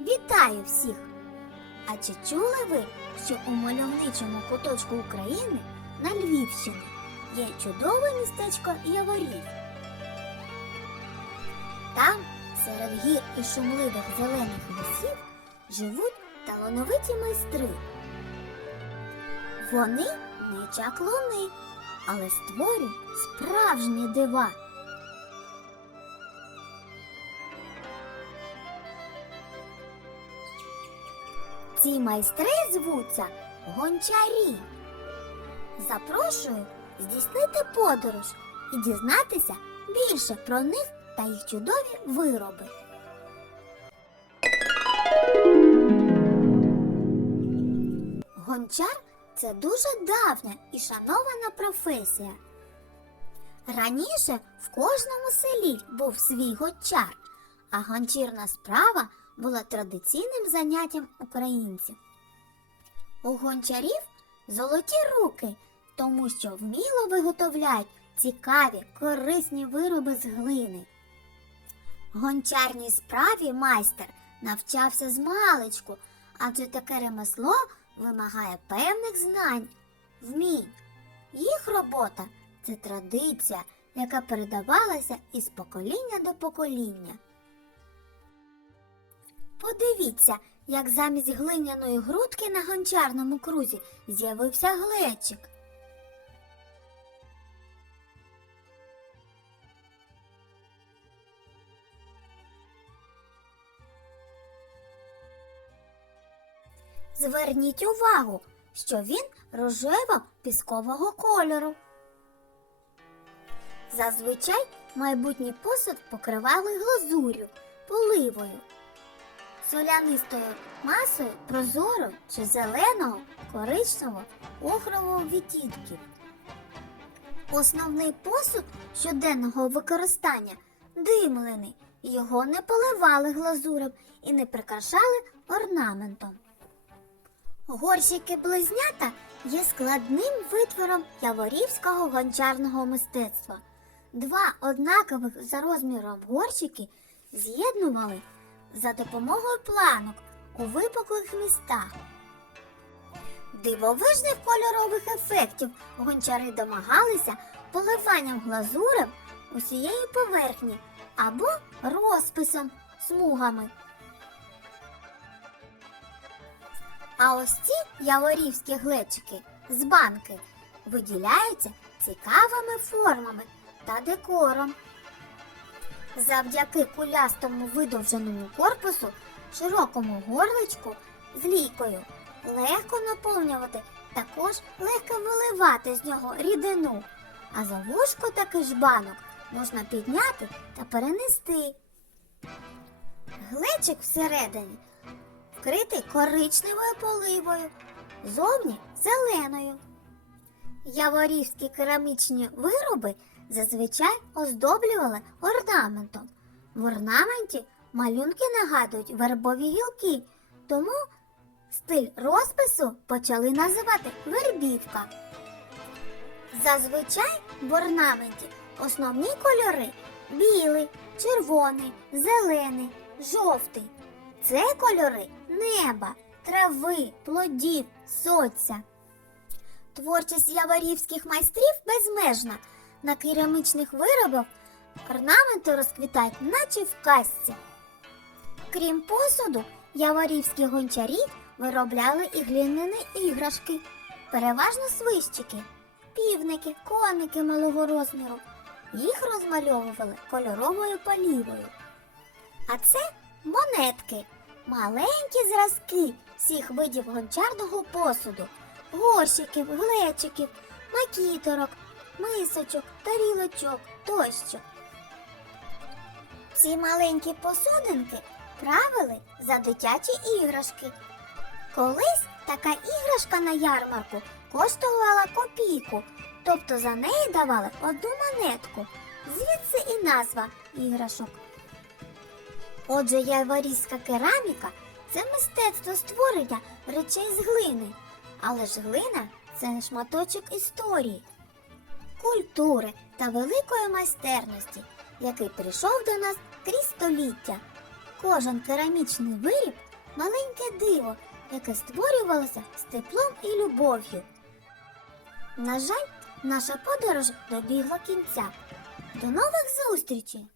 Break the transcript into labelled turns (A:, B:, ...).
A: Вітаю всіх! А чи чули ви, що у мальовничому куточку України на Львівщині є чудове містечко Яворів? Там, серед гір і шумливих зелених лісів, живуть талановиті майстри. Вони не чаклуни, але створюють справжні дива. Ці майстри звуться гончарі. Запрошую здійснити подорож і дізнатися більше про них та їх чудові вироби. Гончар це дуже давня і шанована професія. Раніше в кожному селі був свій гончар, а гончірна справа була традиційним заняттям українців. У гончарів золоті руки, тому що вміло виготовляють цікаві, корисні вироби з глини. Гончарній справі майстер навчався з маличку, адже таке ремесло вимагає певних знань, вмінь. Їх робота це традиція, яка передавалася із покоління до покоління. Подивіться, як замість глиняної грудки на гончарному крузі з'явився глечик. Зверніть увагу, що він рожево-піскового кольору. Зазвичай майбутній посуд покривали глазур'ю, поливою солянистою масою прозорою чи зеленого, коричневого, охрового відтінків. Основний посуд щоденного використання димлений, його не поливали глазурем і не прикрашали орнаментом. Горщики близнята є складним витвором яворівського гончарного мистецтва. Два однакових за розміром горщики з'єднували за допомогою планок у випуклих містах. Дивовижних кольорових ефектів гончари домагалися поливанням глазурем усієї поверхні або розписом смугами. А ось ці яворівські глечики з банки виділяються цікавими формами та декором. Завдяки кулястому видовженому корпусу, широкому горличку з лійкою легко наповнювати, також легко виливати з нього рідину, а за вушко таких ж банок можна підняти та перенести. Глечик всередині вкритий коричневою поливою, зовні зеленою. Яворівські керамічні вироби зазвичай оздоблювали орнаментом. В орнаменті малюнки нагадують вербові гілки, тому стиль розпису почали називати вербівка. Зазвичай в орнаменті основні кольори білий, червоний, зелений, жовтий. Це кольори неба, трави, плодів, соця. Творчість яворівських майстрів безмежна. На керамічних виробах орнаменти розквітають, наче в казці. Крім посуду, яворівські гончарі виробляли і глиняні іграшки, переважно свищики, півники, коники малого розміру. Їх розмальовували кольоровою палівою. А це монетки, маленькі зразки всіх видів гончарного посуду, горщиків, глечиків, макіторок, мисочок, тарілочок тощо. Ці маленькі посудинки правили за дитячі іграшки. Колись така іграшка на ярмарку коштувала копійку, тобто за неї давали одну монетку. Звідси і назва іграшок. Отже, яворівська кераміка це мистецтво створення речей з глини. Але ж глина це шматочок історії, культури та великої майстерності, який прийшов до нас крізь століття. Кожен керамічний виріб маленьке диво, яке створювалося з теплом і любов'ю. На жаль, наша подорож добігла кінця. До нових зустрічей!